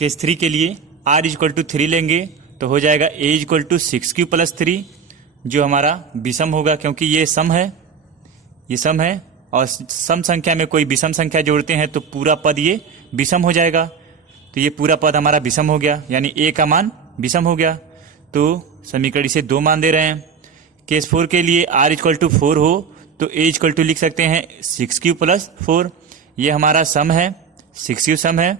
Case 3 के लिए r equal to 3 लेंगे तो हो जाएगा a इक्वल टू 6 प्लस 3, जो हमारा विषम होगा क्योंकि ये सम है, ये सम है और सम संख्या में कोई विषम संख्या जोड़ते हैं तो पूरा पद ये विषम हो जाएगा। तो ये पूरा पद हमारा विषम हो गया, यानी a का मान विषम हो गया। तो समीकरण इसे 2 मान दे रहे हैं। केस 4 के लिए r इक्वल टू 4 हो तो a इक्वल टू लिख सकते हैं 6 प्लस 4, ये हमारा सम है, 6 सम है।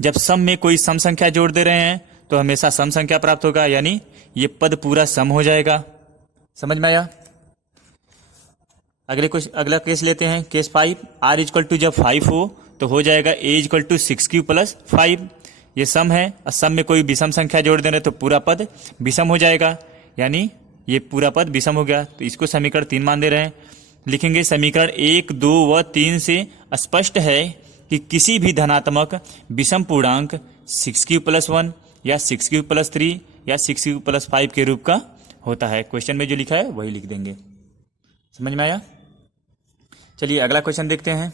जब सम में कोई सम संख्या जोड़ दे रहे हैं तो हमेशा सम संख्या प्राप्त होगा, यानी ये पद पूरा सम हो जाएगा। समझ में आया? अगला केस लेते हैं, केस 5। r इक्वल टू जब 5 हो तो हो जाएगा a इक्वल टू 6 प्लस 5, ये सम है और सम में कोई विषम संख्या जोड़ दे रहे तो पूरा पद विषम हो जाएगा, यानी ये पूरा पद विषम हो गया। तो इसको समीकरण 3 मान दे रहे हैं। लिखेंगे समीकरण 1, 2 व 3 से स्पष्ट है कि किसी भी धनात्मक विषम पूर्णांक 6 प्लस 1 या 6 प्लस 3 या 6 प्लस 5 के रूप का होता है। क्वेश्चन में जो लिखा है वही लिख देंगे। समझ में आया? चलिए अगला क्वेश्चन देखते हैं।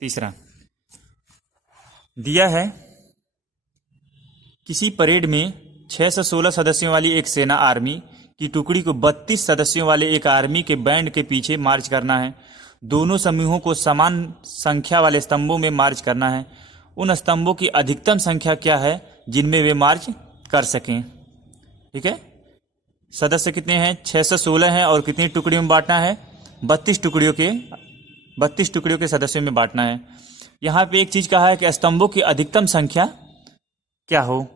तीसरा दिया है, किसी परेड में 6 से 16 सदस्यों वाली एक सेना आर्मी की टुकड़ी को 32 सदस्यों वाले एक आर्मी के बैंड के पीछे मार्च करना है। दोनों समूहों को समान संख्या वाले स्तंभों में मार्च करना है। उन स्तंभों की अधिकतम संख्या क्या है जिनमें वे मार्च कर सकें? ठीक है, सदस्य कितने हैं? 6 से 16 हैं और कितनी टुकड़ियों में बांटना है? 32 टुकड़ियों के सदस्यों में बांटना है। यहाँ पे एक चीज कहा है कि स्तंभों की अधिकतम संख्या क्या हो।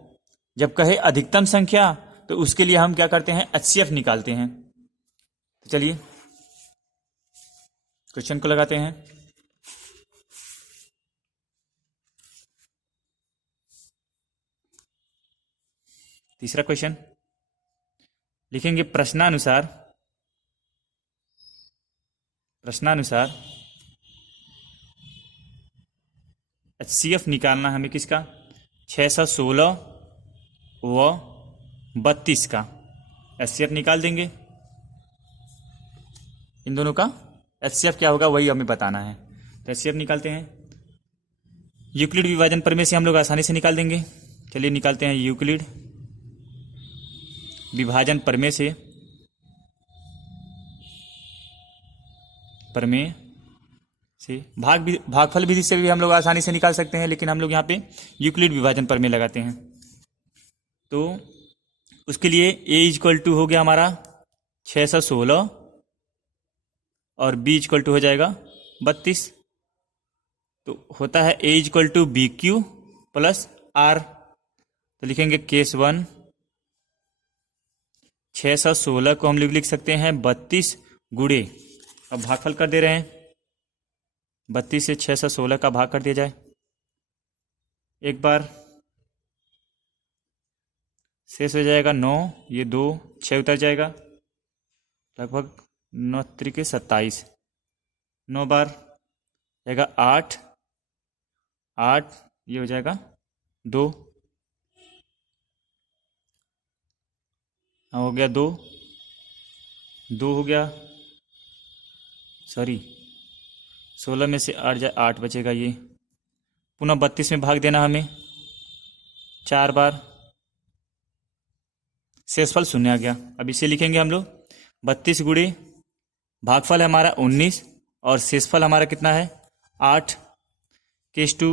जब कहे अधिकतम संख्या तो उसके लिए हम क्या करते हैं? HCF निकालते हैं। तो चलिए क्वेश्चन को लगाते हैं। तीसरा क्वेश्चन लिखेंगे, प्रश्नानुसार HCF निकालना हमें किसका? 6 से 16 व 32 का HCF निकाल देंगे। इन दोनों का HCF क्या होगा वही हमें बताना है। तो HCF निकालते हैं। यूक्लिड विभाजन प्रमेय से हम लोग आसानी से निकाल देंगे। चलिए निकालते हैं यूक्लिड विभाजन प्रमेय से भागफल विधि से भी हम लोग आसानी से निकाल सकते हैं, लेकिन हम लोग यहाँ पे यूक्लिड विभाजन प्रमेय लगाते हैं। तो उसके लिए a इक्वल टू हो गया हमारा 6 से 16 और b इक्वल टू हो जाएगा 32। तो होता है a equal to B Q plus are. तो लिखेंगे केस 1, 6 से 16 को हम लोग लिख सकते हैं 32 गुणे, अब भागफल कर दे रहे हैं। 32 से 6 से 16 का भाग कर दिया जाए। एक बार शेष हो जाएगा 9, ये 2 6 उतर जाएगा, लगभग 9 त्रिके 27, 9 बार जाएगा 8, ये हो जाएगा 2, हो गया 2 हो गया, सॉरी 16 में से 8 जाए 8 बचेगा। ये पुनः 32 में भाग देना हमें 4 बार, शेषफल 0 आ गया। अब इसे लिखेंगे हम लोग 32 गुणे भागफल है हमारा 19 और शेषफल हमारा कितना है 8। केस 2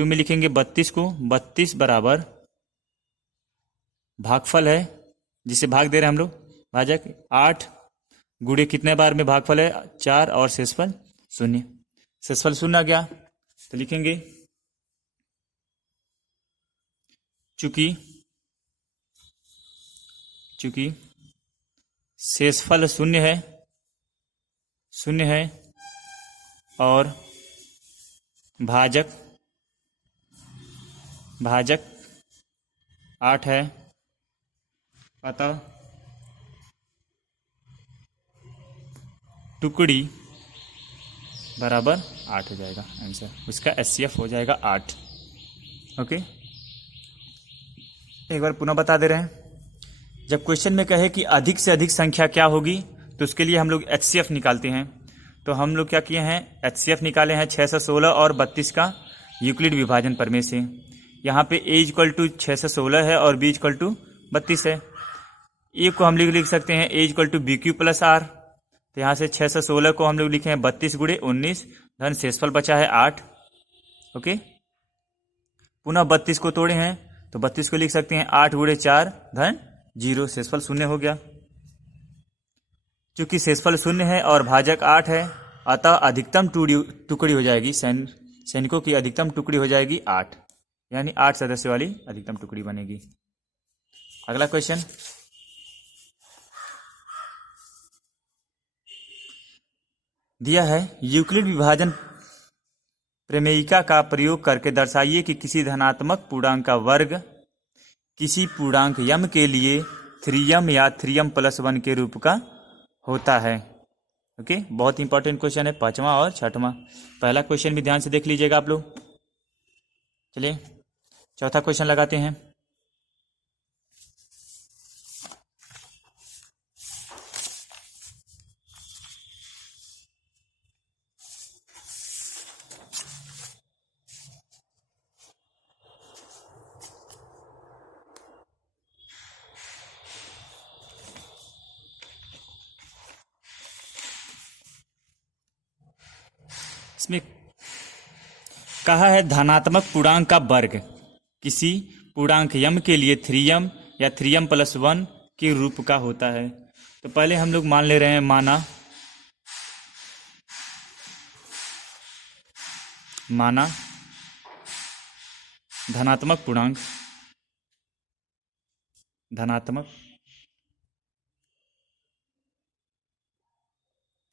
में लिखेंगे 32 को, 32 बराबर भागफल है जिसे भाग दे रहे हैं हम लोग, भाजक 8 गुणे कितने बार में भागफल है 4 और शेषफल 0, शेषफल 0 आ गया। तो लिखेंगे चूंकि शेषफल 0 है और भाजक 8 है, अतः टुकड़ी बराबर 8 हो जाएगा आंसर। उसका HCF हो जाएगा 8। ओके, एक बार पुनः बता दे रहे हैं। जब क्वेश्चन में कहे कि अधिक से अधिक संख्या क्या होगी, तो उसके लिए हम लोग एचसीएफ निकालते हैं। तो हम लोग क्या किए हैं, एचसीएफ निकाले हैं 616 और 32 का यूक्लिड विभाजन प्रमेय से। यहाँ पे ए इक्वल टू 616 है और बी इक्वल टू 32 है। ए को हम लोग लिख सकते हैं a equal to B Q plus are. तो यहाँ से 616 को हम लोग लिखे हैं 32 गुणे 19 धन शेषफल बचा है 8। ओके, पुनः 32 को तोड़े हैं तो 32 को लिख सकते हैं 8 गुणे 4 धन 0, शेषफल 0 हो गया। चूंकि शेषफल 0 है और भाजक 8 है, अतः अधिकतम टुकड़ी हो जाएगी, सैनिकों की अधिकतम टुकड़ी हो जाएगी 8, यानी 8 सदस्य वाली अधिकतम टुकड़ी बनेगी। अगला क्वेश्चन, दिया है यूक्लिड विभाजन प्रमेयिका का प्रयोग करके दर्शाइए कि किसी धनात्मक पूर्णांक का वर्ग किसी पूर्णांक यम के लिए 3m या 3m + 1 के रूप का होता है। ओके, बहुत इंपॉर्टेंट क्वेश्चन है, 5वां और 6वां। पहला क्वेश्चन भी ध्यान से देख लीजिएगा आप लोग। चलिए चौथा क्वेश्चन लगाते हैं। इसमें कहा है धनात्मक पूर्णांक का वर्ग किसी पूर्णांक यम के लिए 3m या 3m + 1 के रूप का होता है। तो पहले हम लोग मान ले रहे हैं, माना धनात्मक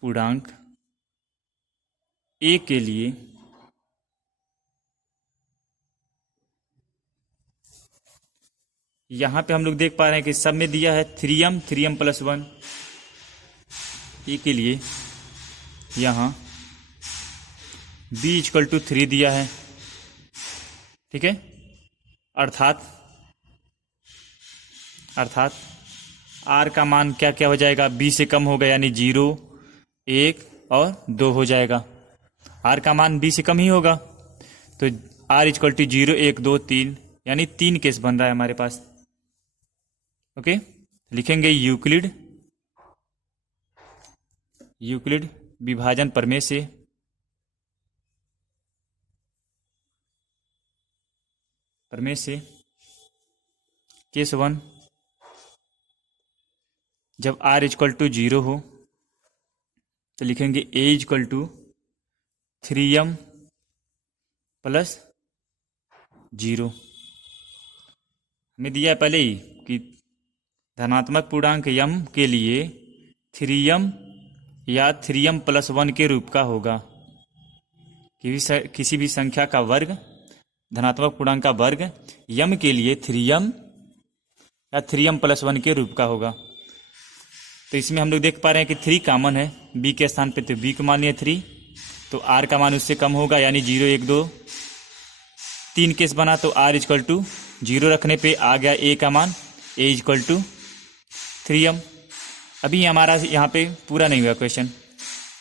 पूर्णांक ए के लिए यहां पे हम लोग देख पा रहे हैं कि सब में दिया है 3m + 1 ए के लिए, यहां b = 3 दिया है। ठीक है, अर्थात r का मान क्या क्या हो जाएगा, b से कम होगा, यानी 0, 1 और 2 हो जाएगा। r का मान b से कम ही होगा, तो r = 0, 1, 2, 3, यानी 3 केस बन रहा है हमारे पास। ओके, लिखेंगे यूक्लिड विभाजन प्रमेय से केस 1, जब r = 0 हो तो लिखेंगे a = 3m + 0। हमें दिया है पहले ही कि धनात्मक पूर्णांक यम के लिए 3m या 3m + 1 के रूप का होगा। किसी भी संख्या का वर्ग, धनात्मक पूर्णांक का वर्ग यम के लिए 3m या 3m + 1 के रूप का होगा। तो इसमें हम लोग देख पा रहे हैं कि 3 कॉमन है b के स्थान पे, तो b को मान लिया 3, तो r का मान उससे कम होगा, यानी 0, 1, 2, 3 केस बना, तो r = 0 रखने पे आ गया a का मान, a = 3m। अभी हमारा यहाँ पे पूरा नहीं हुआ क्वेश्चन,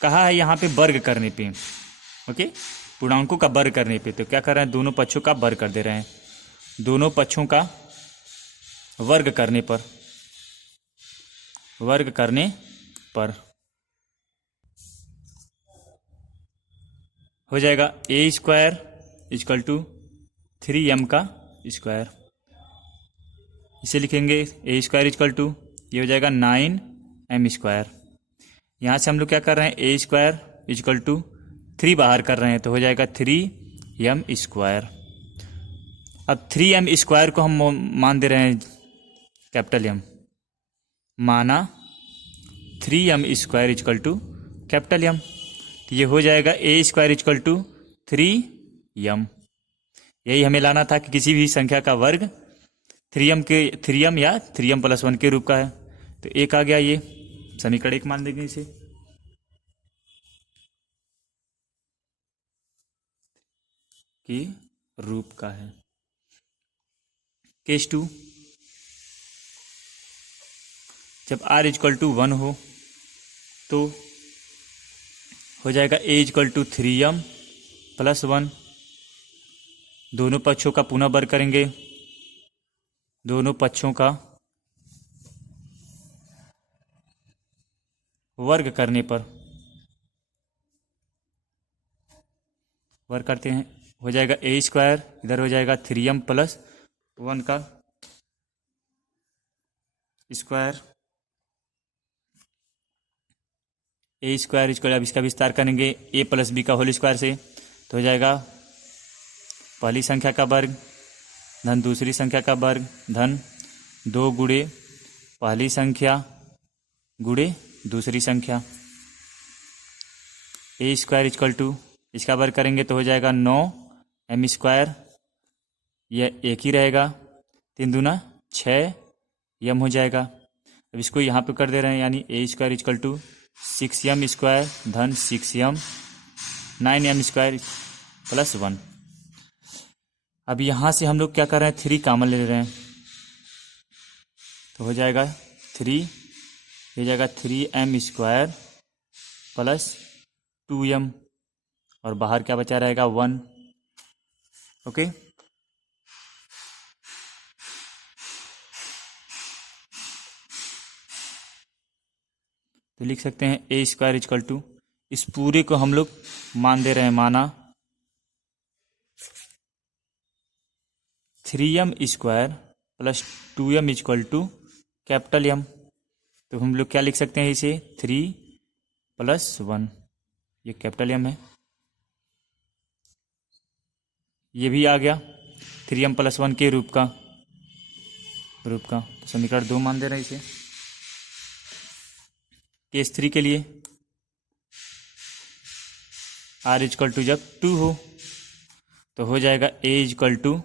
कहा है यहाँ पे वर्ग करने पे। ओके, पूर्णांकों का वर्ग करने पे, तो क्या कर रहे हैं, दोनों पक्षों का वर्ग कर दे रहे हैं। दोनों पक्षों का वर्ग करने पर हो जाएगा a² = 3m का स्क्वायर। इसे लिखेंगे a² = ये हो जाएगा 9m²। यहाँ से हम लोग क्या कर रहे हैं, a² = 3 बाहर कर रहे हैं, तो हो जाएगा 3m²। अब 3m² को हम मान दे रहे हैं कैपिटल M, माना 3m² = कैपिटल M। तो ये हो जाएगा a² = 3m। यही हमें लाना था कि किसी भी संख्या का वर्ग 3m या 3m + 1 के रूप का है। तो एक आ गया, ये समीकरण 1 मान देंगे इसे। के रूप का है। केस 2, जब r इक्वल टू 1 हो तो हो जाएगा a equal to 3m plus 1। दोनों पक्षों का पुनः वर्ग करेंगे। दोनों पक्षों का वर्ग करने पर वर्ग करते हैं, हो जाएगा a स्क्वायर, इधर हो जाएगा 3m प्लस 1 का स्क्वायर। ए स्क्वायर इक्वल, अब इसका विस्तार करेंगे a प्लस बी का होल स्क्वायर से, तो हो जाएगा पहली संख्या का वर्ग धन दूसरी संख्या का वर्ग धन 2 गुणे पहली संख्या गुणे दूसरी संख्या। ए स्क्वायर इक्वल टू, इसका वर्ग करेंगे तो हो जाएगा 9m स्क्वायर, यह एक ही रहेगा, 3 दूना 6m हो जाएगा। अब इसको यहाँ पे कर दे रहे हैं, यानी a square equal to 6m square धन 6m 9m स्क्वायर प्लस 1। अब यहाँ से हम लोग क्या कर रहे हैं, 3 कॉमन ले रहे हैं, तो हो जाएगा 3, हो जाएगा 3m स्क्वायर प्लस 2m, और बाहर क्या बचा रहेगा 1। ओके, तो लिख सकते हैं ए स्क्वायर इक्वल टू, इस पूरे को हम लोग मान दे रहे हैं, माना 3m square plus 2m equal to capital M। तो हम लोग क्या लिख सकते हैं इसे, 3 प्लस 1, ये कैपिटल M है, ये भी आ गया 3m प्लस 1 के रूप का, तो समीकरण 2 मान दे रहे हैं इसे। केस 3 के लिए r इक्वल टू जब 2 हो तो हो जाएगा a equal to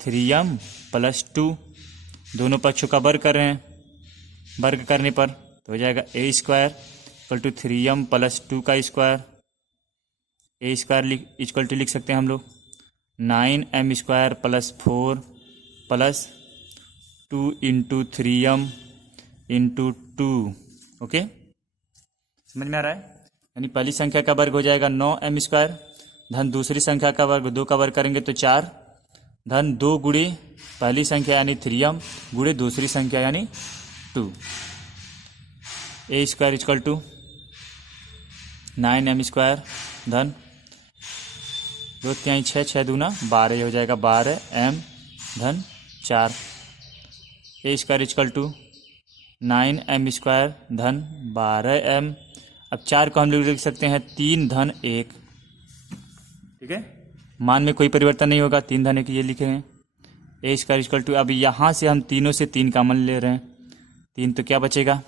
3m plus 2, दोनों पक्षों का वर्ग कर रहे हैं, वर्ग करने पर तो हो जाएगा a square equal to 3m plus 2 का square. a square equal to लिख सकते हैं हम लोग 9m square plus 4 plus 2 into 3m into 2। Okay, समझ में आ रहा है, यानी पहली संख्या का वर्ग हो जाएगा 9m स्क्वायर धन दूसरी संख्या का वर्ग 2 का वर्ग करेंगे तो 4 धन 2 गुणे पहली संख्या यानी 3m गुणे दूसरी संख्या यानी 2। A square equal to 9m square धन 2 3 6 6 दूना 12 हो जाएगा 12m धन 4। A square equal to 9m square धन 12m। अब 4 को हम लोग लिख सकते हैं 3 धन 1, ठीक है, मान में कोई परिवर्तन नहीं होगा, 3 धन 1 ये लिखे हैं। ए स्क्वायर इक्वल टू, अब यहाँ से हम तीनों से 3 कॉमन ले रहे हैं, 3 तो क्या बचेगा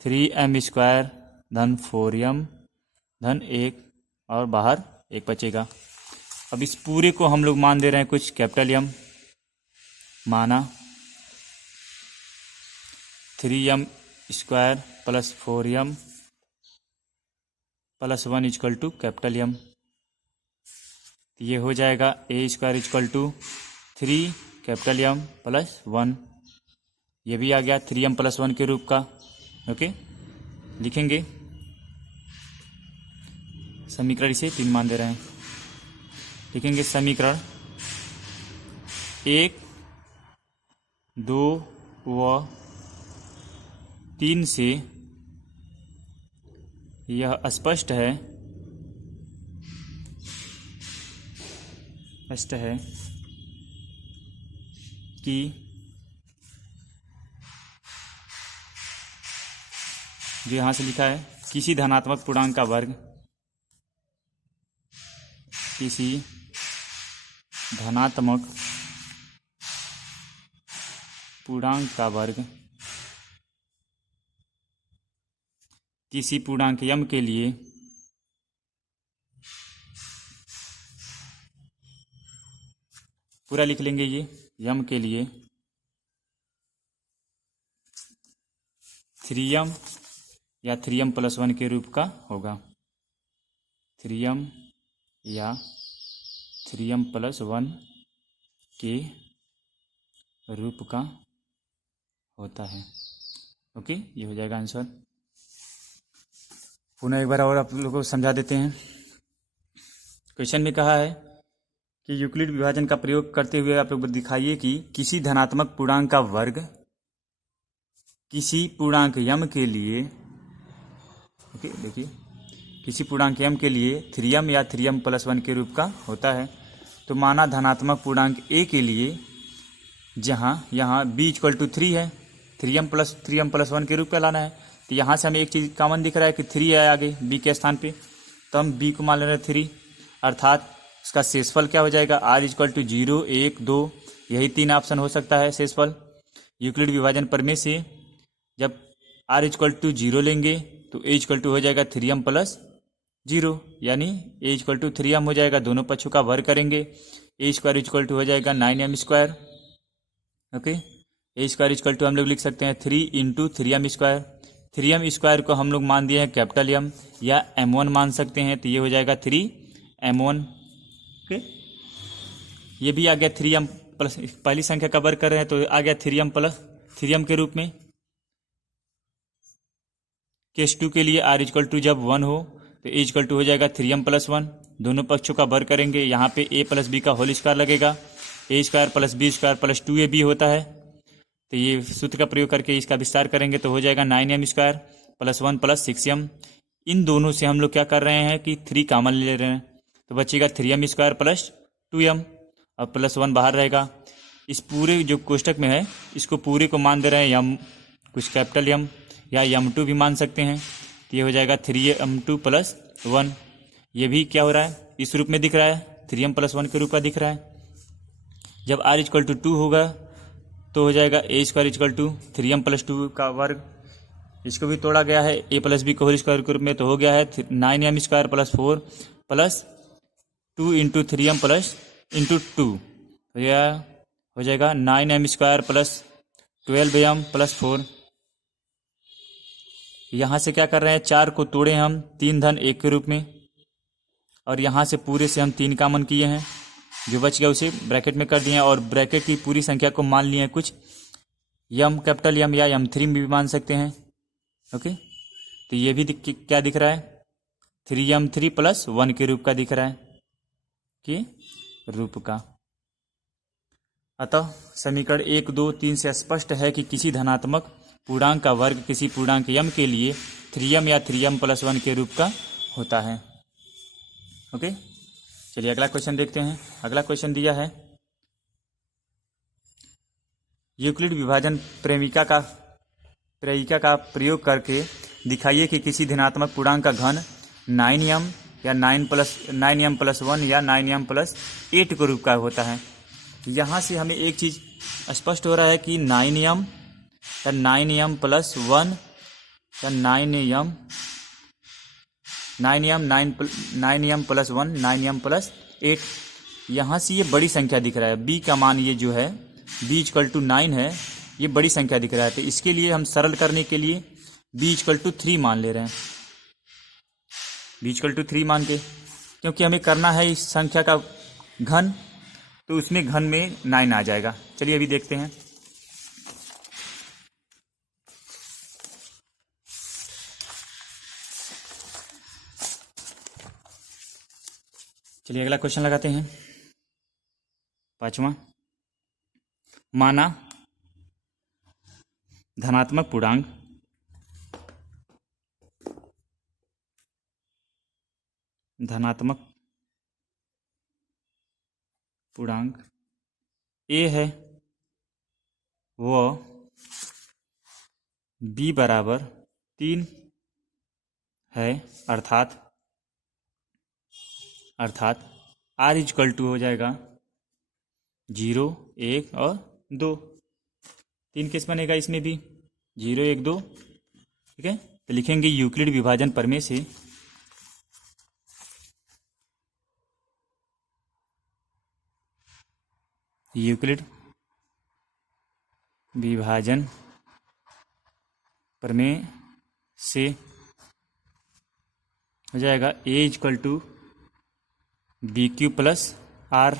3m स्क्वायर धन 4m धन 1, और बाहर 1 बचेगा। अब इस पूरे को हम लोग मान दे रहे हैं कुछ कैपिटल M, माना 3m square plus 4m plus 1 equal to capital M। ये हो जाएगा a square equal to 3 capital M plus 1, ये भी आ गया 3m प्लस 1 के रूप का। ओके, लिखेंगे समीकरण, इसे 3 मान दे रहे हैं, लिखेंगे समीकरण 1 2 व 3 से यह स्पष्ट है कि जो यहाँ से लिखा है, किसी धनात्मक पूर्णांक का वर्ग, किसी धनात्मक पूर्णांक का वर्ग किसी पूर्णांक m के लिए पूरा लिख लेंगे, ये m के लिए 3m या 3m प्लस 1 के रूप का होगा, 3m या 3m प्लस 1 के रूप का होता है। ओके, ये हो जाएगा आंसर। पुनः एक बार और आप लोगों को समझा देते हैं। क्वेश्चन में कहा है कि यूक्लिड विभाजन का प्रयोग करते हुए आप लोग दिखाइए कि किसी धनात्मक पूर्णांक का वर्ग किसी पूर्णांक यम के लिए, ओके देखिए, किसी पूर्णांक यम के लिए 3m या 3m+1 के रूप का होता है। तो माना धनात्मक पूर्णांक a के लिए जहाँ यहाँ b = 3 है, 3m+1 के रूप का लाना है। तो यहाँ से हमें एक चीज़ कॉमन दिख रहा है कि 3 है आगे b के स्थान पे, तो हम b को मान ले रहे हैं 3, अर्थात इसका शेषफल क्या हो जाएगा, r = 0, 1, 2, यही 3 ऑप्शन हो सकता है शेषफल। यूक्लिड विभाजन प्रमेय से जब r = 0 लेंगे तो a = हो जाएगा 3m+0, यानी a = 3m हो जाएगा। दोनों पक्षों का वर्ग करेंगे, a² = हो जाएगा 9m²। ओके, a² हम लोग लिख सकते हैं 3 × 3m²। 3m² को हम लोग मान दिए हैं कैपिटल M या m1 मान सकते हैं, तो ये हो जाएगा 3m1। ओके, ये भी आ गया 3m+, पहली संख्या का वर्ग कर रहे हैं तो आ गया 3m के रूप में। केस 2 के लिए r = जब 1 हो तो a = हो जाएगा 3m+1। दोनों पक्षों का वर्ग करेंगे, यहाँ पे a + b का होल स्क्वायर लगेगा, a² + b² + 2ab होता है। तो ये सूत्र का प्रयोग करके इसका विस्तार करेंगे तो हो जाएगा 9m² + 1 + 6m। इन दोनों से हम लोग क्या कर रहे हैं कि 3 कॉमन ले रहे हैं, तो बचेगा 3m² + 2m और +1 बाहर रहेगा। इस पूरे जो कोष्टक में है इसको पूरे को मान दे रहे हैं m, कुछ कैपिटल M या m2 भी मान सकते हैं। तो ये हो जाएगा 3m2 + 1। ये भी क्या हो रहा है, इस रूप में दिख रहा है, 3m+1 के रूप का दिख रहा है। जब r = 2 होगा तो हो जाएगा a² = 3m+2 का वर्ग। इसको भी तोड़ा गया है a + b को होल स्क्वायर के रूप में, तो हो गया है 9m² + 4 + 2 × 3m + 2, तो यह हो जाएगा 9m² + 12m + 4। यहाँ से क्या कर रहे हैं, 4 को तोड़े हम 3 धन 1 के रूप में, और यहाँ से पूरे से हम 3 कॉमन किए हैं, जो बच गया उसे ब्रैकेट में कर दिए हैं, और ब्रैकेट की पूरी संख्या को मान लिए हैं कुछ m, कैपिटल M या m3 भी मान सकते हैं। ओके, तो ये भी क्या दिख रहा है, 3m3 + 1 के रूप का दिख रहा है, कि रूप का। अतः समीकरण 1, 2, 3 से स्पष्ट है कि किसी धनात्मक पूर्णांक का वर्ग किसी पूर्णांक m के लिए 3m या 3m+1 के रूप का होता है। ओके, चलिए अगला क्वेश्चन देखते हैं। अगला क्वेश्चन दिया है, यूक्लिड विभाजन प्रेयिका का प्रयोग करके दिखाइए कि किसी धनात्मक पूर्णांक का घन 9m या 9m+1 या 9m+8 के रूप का होता है। यहाँ से हमें एक चीज़ स्पष्ट हो रहा है कि 9m या 9m+1 या 9m+1 9m+8, यहाँ से ये बड़ी संख्या दिख रहा है। b का मान ये जो है b = 9 है, ये बड़ी संख्या दिख रहा है। तो इसके लिए हम सरल करने के लिए b = 3 मान ले रहे हैं। b = 3 मान के, क्योंकि हमें करना है इस संख्या का घन, तो उसमें घन में 9 आ जाएगा। चलिए अभी देखते हैं। चलिए अगला क्वेश्चन लगाते हैं, 5वां। माना धनात्मक पूर्णांक a है, वो b = 3 है, अर्थात r = हो जाएगा 0, 1 और 2। 3 केस बनेगा इसमें भी, 0, 1, 2। ठीक है, तो लिखेंगे यूक्लिड विभाजन प्रमेय से यूक्लिड विभाजन प्रमेय से हो जाएगा a = bq + r।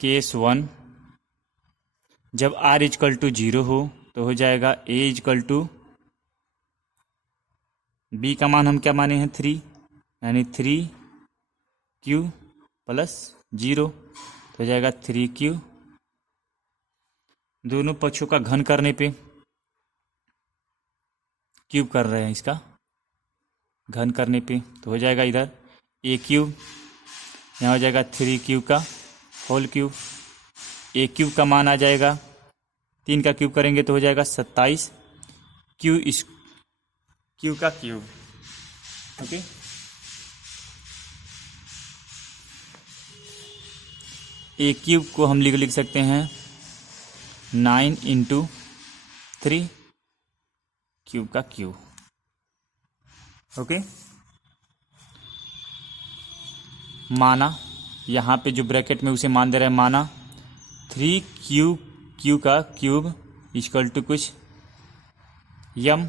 केस 1, जब r = 0 हो तो हो जाएगा ए इक्वल टू, बी का मान हम क्या माने हैं 3, यानी 3q प्लस 0, तो हो जाएगा 3q। दोनों पक्षों का घन करने पे क्यूब कर रहे हैं, इसका घन करने पे तो हो जाएगा इधर ए क्यूब, यहाँ हो जाएगा 3q का होल क्यूब। ए क्यूब का मान आ जाएगा, 3 का क्यूब करेंगे तो हो जाएगा 27, क्यू का क्यूब। ओके, ए क्यूब को हम लिख सकते हैं 9 इंटू 3 क्यूब का क्यूब। ओके, माना यहाँ पे जो ब्रैकेट में उसे मान दे रहे हैं, माना 3q का क्यूब इक्वल टू कुछ यम,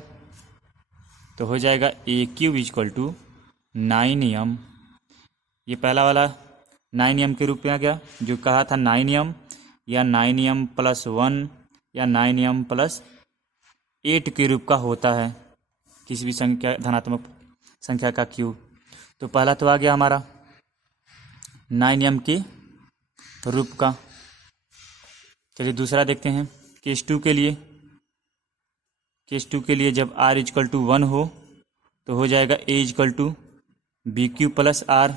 तो हो जाएगा ए क्यूब इक्वल टू 9m। ये पहला वाला 9m के रूप में आ गया, जो कहा था 9m या 9m प्लस 1 या 9m प्लस 8 के रूप का होता है किसी भी संख्या, धनात्मक संख्या का क्यूब। तो पहला तो आ गया हमारा 9m के रूप का। चलिए दूसरा देखते हैं, केस 2 के लिए। केस 2 के लिए जब r इक्वल टू 1 हो तो हो जाएगा a equal to B Q plus r.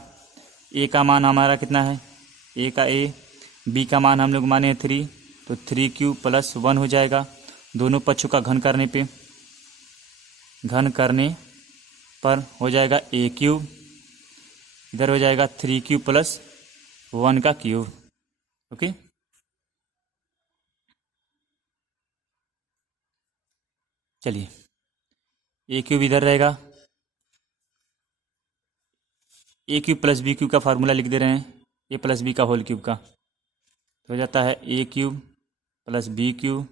A का मान हमारा कितना है, ए का a, बी का मान हम लोग माने हैं 3, तो 3q प्लस 1 हो जाएगा। दोनों पक्षों का घन करने पर हो जाएगा ए क्यूब, इधर हो जाएगा 3q प्लस 1 का क्यूब। ओके, चलिए ए क्यूब इधर रहेगा, a cube plus b cube का फार्मूला लिख दे रहे हैं, ए प्लस बी का होल क्यूब का, तो हो जाता है a cube plus b cube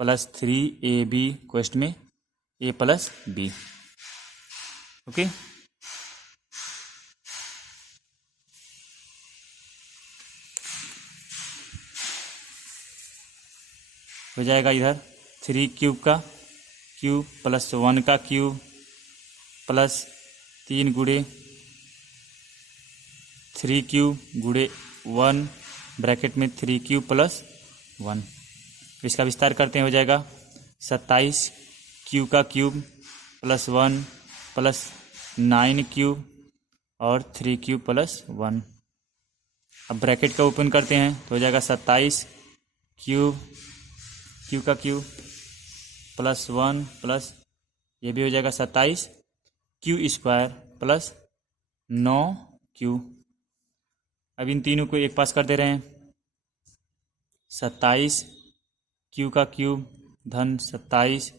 plus 3ab question में ए प्लस बी। ओके, हो जाएगा इधर 3 क्यूब का क्यूब प्लस 1 का क्यूब प्लस 3 गुणे 3q गुणे 1 ब्रैकेट में 3q प्लस 1। इसका विस्तार करते हैं, हो जाएगा 27 q का क्यूब प्लस 1 प्लस 9 क्यूब और 3q प्लस 1। अब ब्रैकेट का ओपन करते हैं तो हो जाएगा 27 q का क्यूब प्लस 1 प्लस ये भी हो जाएगा 27 q स्क्वायर प्लस 9q। अब इन तीनों को एक पास कर दे रहे हैं, 27 q का क्यूब धन 27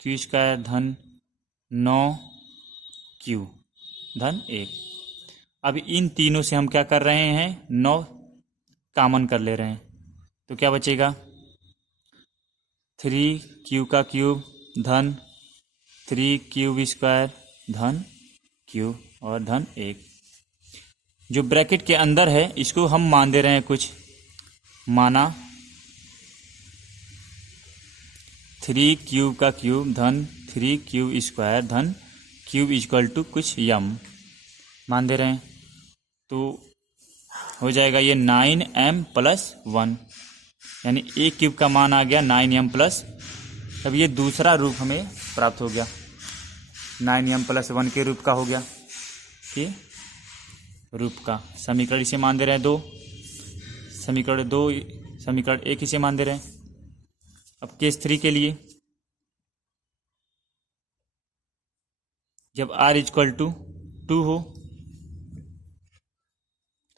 q स्क्वायर धन 9q धन 1। अब इन तीनों से हम क्या कर रहे हैं, 9 कॉमन कर ले रहे हैं, तो क्या बचेगा 3q का क्यूब धन 3q स्क्वायर धन q और धन 1। जो ब्रैकेट के अंदर है इसको हम मान दे रहे हैं कुछ, माना 3q का क्यूब धन 3q स्क्वायर धन क्यूब इक्वल टू कुछ यम मान दे रहे हैं, तो हो जाएगा ये 9m प्लस 1, यानी ए क्यूब का मान आ गया 9m प्लस। अब ये दूसरा रूप हमें प्राप्त हो गया, 9m प्लस 1 के रूप का हो गया, ये रूप का समीकरण इसे मान दे रहे हैं 2, समीकरण 2 समीकरण 1 इसे मान दे रहे हैं। अब केस 3 के लिए जब r इक्वल टू 2 हो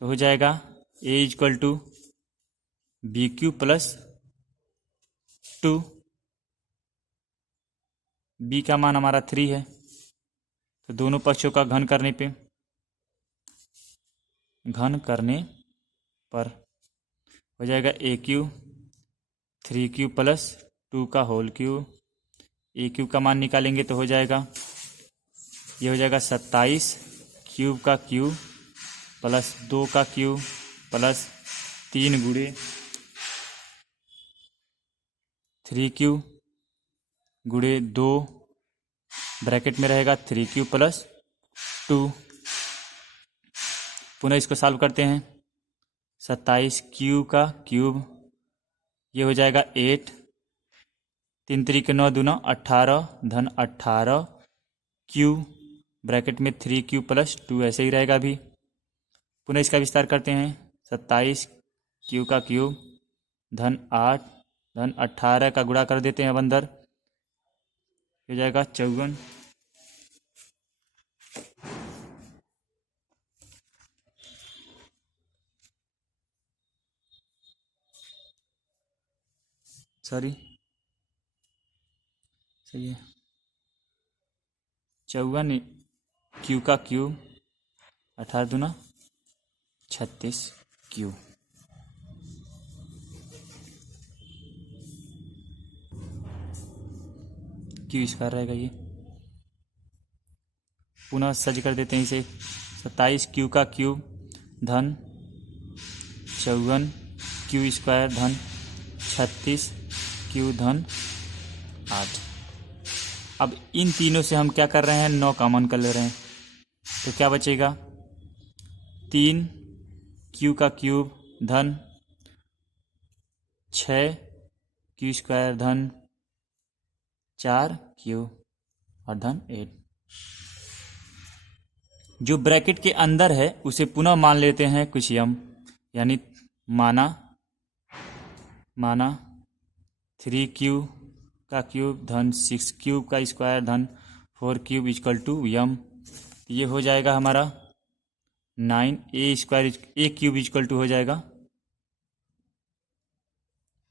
तो हो जाएगा a equal to B Q plus 2, b का मान हमारा 3 है, तो दोनों पक्षों का घन करने पर हो जाएगा ए क्यू 3q प्लस 2 का होल क्यूब। ए क्यूब का मान निकालेंगे तो हो जाएगा, ये हो जाएगा 27 क्यूब का क्यूब प्लस 2 का क्यूब प्लस 3 गुणे 3q गुणे 2 ब्रैकेट में रहेगा 3q प्लस 2। पुनः इसको सॉल्व करते हैं। 27q का क्यूब, ये हो जाएगा 8, 3 3 9 दूना 18 धन 18 q ब्रैकेट में 3q प्लस 2 ऐसे ही रहेगा अभी। पुनः इसका विस्तार करते हैं। 27q का क्यूब धन 8 धन 18 का गुणा कर देते हैं अब अंदर, हो जाएगा 54। सॉरी, सही है, 54 q का क्यूब 18 दूना 36 q। क्यू स्क्वायर रहेगा ये। पुनः सज कर देते हैं इसे। 27q का क्यूब धन 54 q स्क्वायर धन 36 q धन 8। अब इन तीनों से हम क्या कर रहे हैं, 9 कॉमन कर ले रहे हैं, तो क्या बचेगा, 3 q का क्यूब धन 6 q स्क्वायर धन 4 q और धन 8। जो ब्रैकेट के अंदर है उसे पुनः मान लेते हैं कुछ यम, यानी माना 3q का क्यूब धन 6q का स्क्वायर धन 4q इक्वल टू यम। ये हो जाएगा हमारा 9 a square a cube equal to हो जाएगा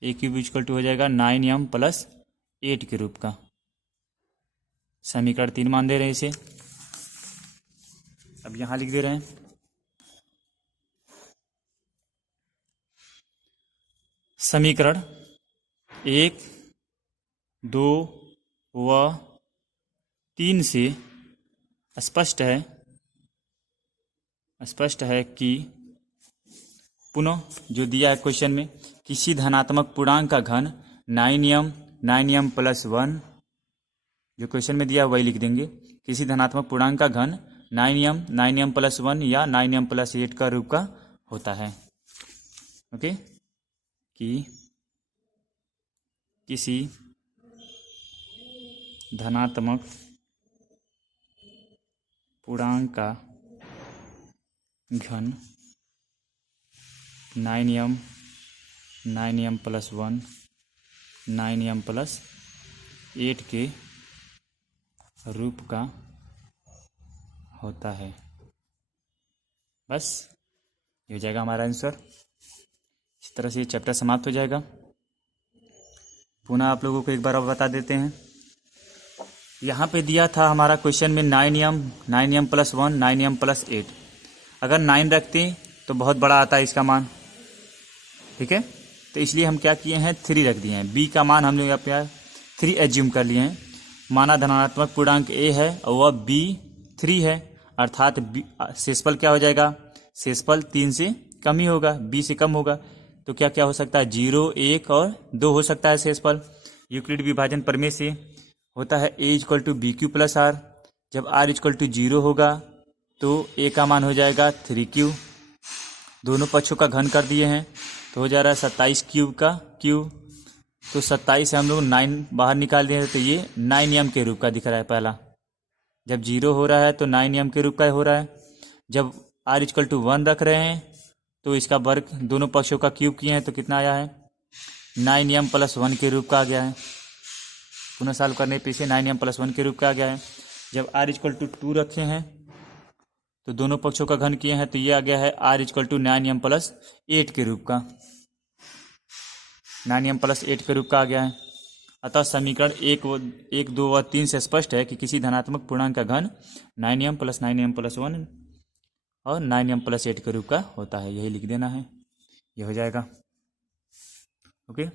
a क्यूब इक्वल टू हो जाएगा 9m प्लस 8 के रूप का। समीकरण 3 मान दे रहे हैं इसे। अब यहां लिख दे रहे हैं समीकरण 1, 2 व 3 से स्पष्ट है कि पुनः जो दिया है क्वेश्चन में, किसी धनात्मक पूर्णांक का घन 9m प्लस 1, जो क्वेश्चन में दिया है वही लिख देंगे। किसी धनात्मक पूर्णांक का घन 9m प्लस 1 या 9m प्लस 8 का रूप का होता है। ओके, कि किसी धनात्मक पूर्णांक का घन 9m प्लस 1 9m प्लस 8 के रूप का होता है। बस ये हो जाएगा हमारा आंसर। इस तरह से ये चैप्टर समाप्त हो जाएगा। पुनः आप लोगों को एक बार और बता देते हैं। यहाँ पे दिया था हमारा क्वेश्चन में 9m प्लस 1 9m प्लस 8। अगर 9 रखते तो बहुत बड़ा आता है इसका मान, ठीक है, तो इसलिए हम क्या किए हैं, 3 रख दिए हैं। b का मान हम लोग यहाँ पे 3 एज्यूम कर लिए हैं। माना धनात्मक पूर्णांक a है और वह b 3 है, अर्थात शेषफल क्या हो जाएगा, शेषफल 3 से कम ही होगा, b से कम होगा। तो क्या क्या हो सकता है, 0 1 और 2 हो सकता है शेषफल। यूक्लिड विभाजन प्रमेय से होता है a equal to B Q plus R. जब r इक्वल टू 0 होगा तो a का मान हो जाएगा 3q। दोनों पक्षों का घन कर दिए हैं तो हो जा रहा है 27 क्यूब का क्यूब। तो 27 से हम लोग 9 बाहर निकाल दिए तो ये 9m के रूप का दिख रहा है पहला। जब 0 हो रहा है तो 9m के रूप का हो रहा है। जब r इक्वल टू 1 रख रहे हैं तो इसका वर्ग दोनों पक्षों का क्यूब किए हैं तो कितना आया है, 9m प्लस 1 के रूप का आ गया है। पुनः सॉल्व करने पे इसे 9m प्लस 1 के रूप का आ गया है। जब r इक्वल टू 2 रखे हैं तो दोनों पक्षों का घन किए हैं तो ये आ गया है r equal to 9m plus 8 के रूप का, 9m प्लस 8 के रूप का आ गया है। अतः समीकरण 1 2 व 3 से स्पष्ट है कि किसी धनात्मक पूर्णांक का घन 9m प्लस 1 और 9m प्लस 8 के रूप का होता है। यही लिख देना है, ये हो जाएगा। ओके।